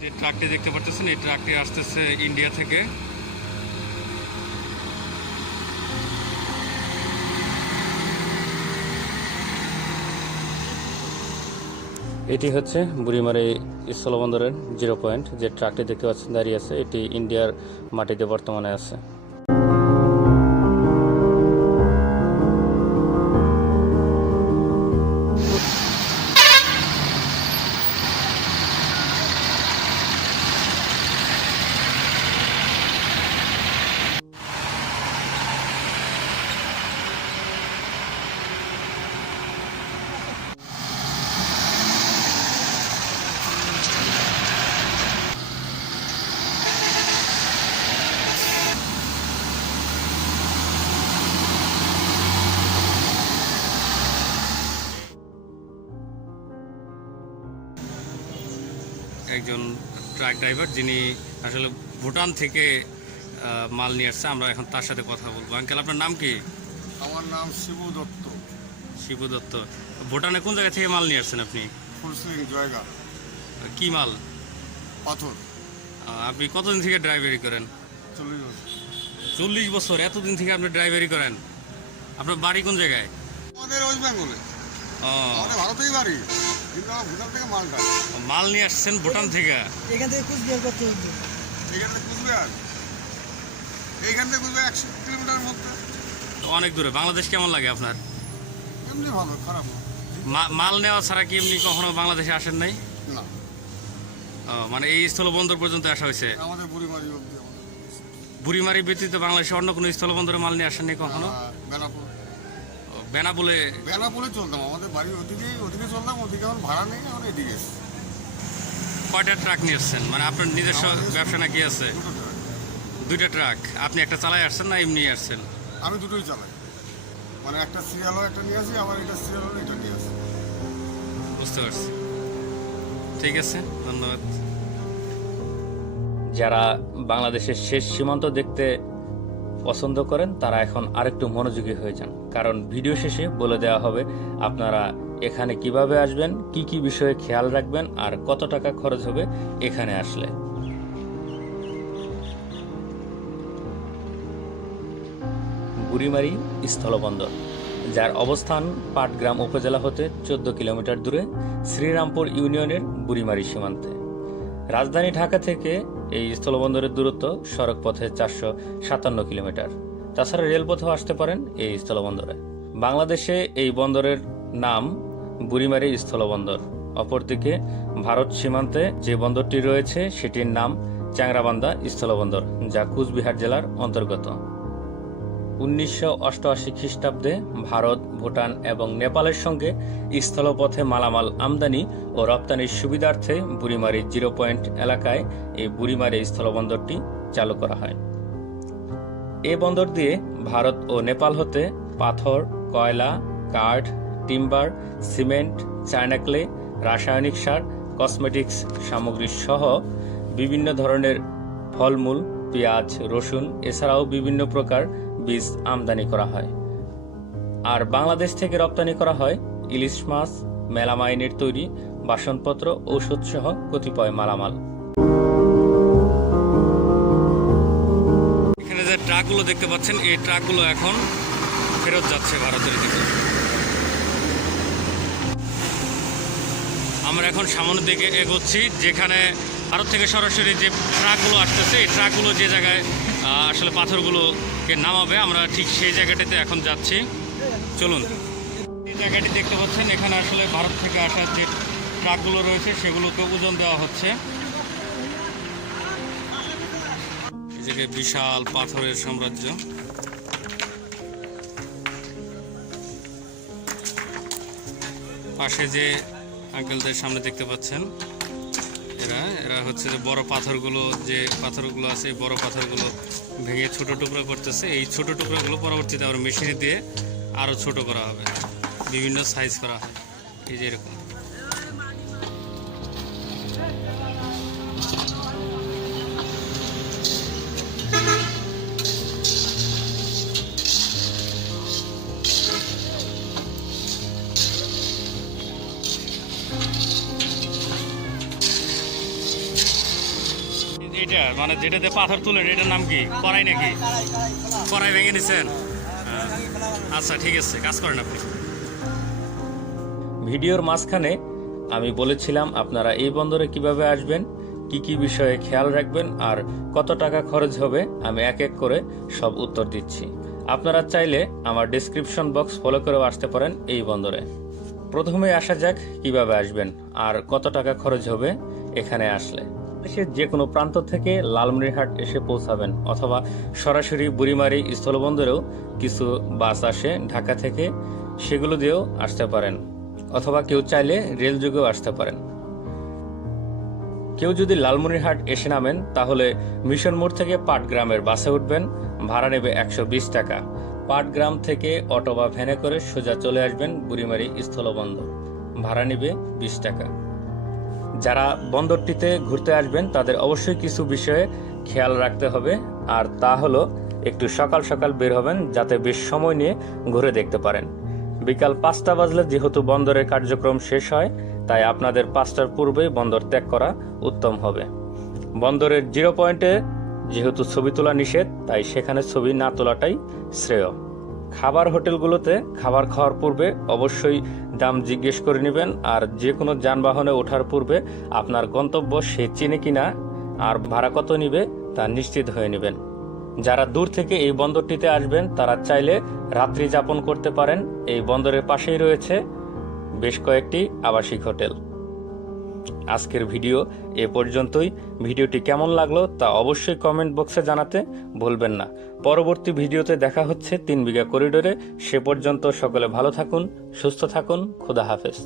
যে ট্রাকটি দেখতে পাচ্ছেন এই ট্রাকটি আসতেছে ইন্ডিয়া থেকে। এটি হচ্ছে বুড়িমারি স্থলবন্দরের 0 পয়েন্ট। যে ট্রাকটি দেখতে পাচ্ছেন দাঁড়িয়ে আছে, এটি ইন্ডিয়ার মাটিতে বর্তমানে আছে। একজন ট্রাক ড্রাইভার যিনি আসলে ভুটান থেকে মাল নিয়ে আসছে, আমরা এখন তার সাথে কথা বলবো। আঙ্কেল, আপনার নাম কি? আমার নাম শিবু দত্ত। শিবু দত্ত। ভুটানে কোন জায়গা থেকে মাল নিয়ে আসছেন আপনি? ফুলসিং জায়গা। কি মাল? পাথর। আপনি কতদিন থেকে ড্রাইভারি করেন? 40 বছর। 40 বছর? এতদিন থেকে আপনি ড্রাইভারি করেন? আপনার বাড়ি কোন জায়গায়? আমাদের ওয়েস্ট বেঙ্গলে। আমাদের ভারতেই বাড়ি, কিন্তু আমরা ভুটান থেকে মালটা। মাল নিয়ে আসছেন ভুটান থেকে? এখান থেকে কুচবিহার করতে হবে। এখান থেকে কুচবিহার, এইখান থেকে কুচবিহার 100 কিলোমিটার মধ্যে। অনেক দূরে। বাংলাদেশ কেমন লাগে আপনার? এমনি ভালো, খারাপ না। মাল নেওয়া ছাড়া কি এমনি কখনো বাংলাদেশে আসেন নাই? না, মানে এই স্থলবন্দর পর্যন্ত আসা হয়েছে? আমাদের বুড়িমারি অব্দি। বুড়িমারি ব্যতীত বাংলাদেশে অন্য কোনো স্থলবন্দরে মাল নিয়ে আসেননি কখনো? বেনাপুর। বেনাপোলে? বেনাপুরে চলতাম, আমাদের বাড়ি ওদিকে চলতাম, ওদিকে এখন ভাড়া নেই, এখন এদিকে এসেছি। কয়টা ট্রাক নিয়ে আসছেন? মানে আপনার নিজস্ব ব্যবসা নাকি আছে? দুটো ট্রাক। 2টা ট্রাক। আপনি একটা চালায় আসছেন না এমনি আসছেন? আমি দুটোই চালাই, মানে একটা সিরিয়ালও একটা নিয়ে আসি, আবার এটা সিরিয়াল হলো এটা নিয়ে আসি। বুঝতে পারছি। ঠিক আছে, ধন্যবাদ। যারা বাংলাদেশের শেষ সীমান্ত দেখতে পছন্দ করেন তারা এখন আরেকটু মনোযোগী হয়ে যান, কারণ ভিডিও শেষে বলে দেওয়া হবে আপনারা এখানে কিভাবে আসবেন, কি কি বিষয়ে খেয়াল রাখবেন, আর কত টাকা খরচ হবে এখানে আসলে। বুড়িমারি স্থলবন্দর, যার অবস্থান পাটগ্রাম উপজেলা হতে 14 কিলোমিটার দূরে শ্রীরামপুর ইউনিয়নের বুড়িমারি সীমান্তে। রাজধানী ঢাকা থেকে এই স্থলবন্দরের দূরত্ব সড়ক পথে 457 কিলোমিটার। তাছাড়া রেলপথেও আসতে পারেন এই স্থলবন্দরে। বাংলাদেশে এই বন্দরের নাম বুড়িমারি স্থলবন্দর। অপরদিকে ভারত সীমান্তে যে বন্দরটি রয়েছে সেটির নাম চ্যাংরাবান্ধা স্থলবন্দর, যা কুচবিহার জেলার অন্তর্গত। 1988 খ্রিস্টাব্দে ভারত, ভুটান এবং নেপালের সঙ্গে স্থলপথে মালামাল আমদানি ও রপ্তানির সুবিধার্থে বুড়িমারির 0 পয়েন্ট এলাকায় এই বুড়িমারি স্থলবন্দরটি চালু করা হয়। এ বন্দর দিয়ে ভারত ও নেপাল হতে পাথর, কয়লা, কাঠ, টিম্বার, সিমেন্ট, চায়না ক্লে, রাসায়নিক সার, কসমেটিক্স সামগ্রী সহ বিভিন্ন ধরনের ফলমূল, পেঁয়াজ, রসুন এছাড়াও বিভিন্ন প্রকার বীজ আমদানি করা হয়। আর বাংলাদেশ থেকে রপ্তানি করা হয় ইলিশ মাছ, মেলামাইনের তৈরি বাসনপত্র, ঔষধ সহ কতিপয় মালামাল। এখানে যে ট্রাকগুলো দেখতে পাচ্ছেন এই ট্রাকগুলো এখন ফেরত যাচ্ছে ভারতের দিকে। আমরা এখন সামনের দিকে এগোচ্ছি, যেখানে ভারত থেকে সরাসরি যে ট্রাকগুলো আসতেছে এই ট্রাকগুলো যে জায়গায় আসলে পাথরগুলোকে নামাবে আমরা ঠিক সেই জায়গাটিতে এখন যাচ্ছি। চলুন। এই জায়গাটি দেখতে পাচ্ছেন, এখানে আসলে ভারত থেকে আসা যে ট্রাকগুলো রয়েছে সেগুলোকে ওজন দেওয়া হচ্ছে। এই জায়গায় বিশাল পাথরের সাম্রাজ্য। পাশে যে আঙ্কেলদের সামনে দেখতে পাচ্ছেন এরা হচ্ছে যে বড় পাথরগুলো, যে পাথরগুলো আছে এই বড় পাথরগুলো ভেঙে ছোট টুকরো করতেছে। এই ছোট টুকরোগুলো পরবর্তীতে আবার মেশিনে দিয়ে আরও ছোট করা হবে, বিভিন্ন সাইজ করা হয়। এই যে এরকম। এটা মানে যেটাতে পাথর তুলেন এটার নাম কি? কড়াই নাকি? কড়াই ভেঙে নিছেন? আচ্ছা ঠিক আছে, কাজ করেন আপনি। ভিডিওর মাঝখানে আমি বলেছিলাম আপনারা এই বন্দরে কিভাবে আসবেন, কি কি বিষয়ে খেয়াল রাখবেন আর কত টাকা খরচ হবে, আমি এক এক করে সব উত্তর দিচ্ছি। আপনারা চাইলে আমার ডেসক্রিপশন বক্স ফলো করেও আসতে পারেন এই বন্দরে। প্রথমে আসা যাক কিভাবে আসবেন আর কত টাকা খরচ হবে এখানে আসলে। দেশের যে কোনো প্রান্ত থেকে লালমনিরহাট এসে পৌঁছাবেন, অথবা সরাসরি বুড়িমারি স্থলবন্দরেও কিছু বাস আসে ঢাকা থেকে, সেগুলো দিয়েও আসতে পারেন, অথবা কেউ চাইলে রেল যোগেও আসতে পারেন। কেউ যদি লালমনিরহাট এসে নামেন তাহলে মিশন মোড় থেকে পাটগ্রামের বাসে উঠবেন, ভাড়া নেবে 120 টাকা। পাটগ্রাম থেকে অটো বা ভ্যানে করে সোজা চলে আসবেন বুড়িমারি স্থলবন্দর, ভাড়া নেবে 20 টাকা। যারা বন্দরটিতে ঘুরতে আসবেন তাদের অবশ্যই কিছু বিষয়ে খেয়াল রাখতে হবে, আর তা হলো একটু সকাল সকাল বের হবেন যাতে বেশ সময় নিয়ে ঘুরে দেখতে পারেন। বিকাল 5টা বাজলে যেহেতু বন্দরের কার্যক্রম শেষ হয়, তাই আপনাদের 5টার পূর্বেই বন্দর ত্যাগ করা উত্তম হবে। বন্দরের 0 পয়েন্টে যেহেতু ছবি তোলা নিষেধ, তাই সেখানে ছবি না তোলাটাই শ্রেয়। খাবার হোটেলগুলোতে খাবার খাওয়ার পূর্বে অবশ্যই দাম জিজ্ঞেস করে নেবেন, আর যে কোনো যানবাহনে ওঠার পূর্বে আপনার গন্তব্য সে চিনে কিনা আর ভাড়া কত নিবে তা নিশ্চিত হয়ে নেবেন। যারা দূর থেকে এই বন্দরটিতে আসবেন তারা চাইলে রাত্রি যাপন করতে পারেন। এই বন্দরের পাশেই রয়েছে বেশ কয়েকটি আবাসিক হোটেল। আজকের ভিডিও এ পর্যন্তই। ভিডিওটি কেমন লাগলো তা অবশ্যই কমেন্ট বক্সে জানাতে ভুলবেন না। পরবর্তী ভিডিওতে দেখা হচ্ছে 3 বিঘা করিডোরে। সে পর্যন্ত সকলে ভালো থাকুন, সুস্থ থাকুন। খোদা হাফেজ।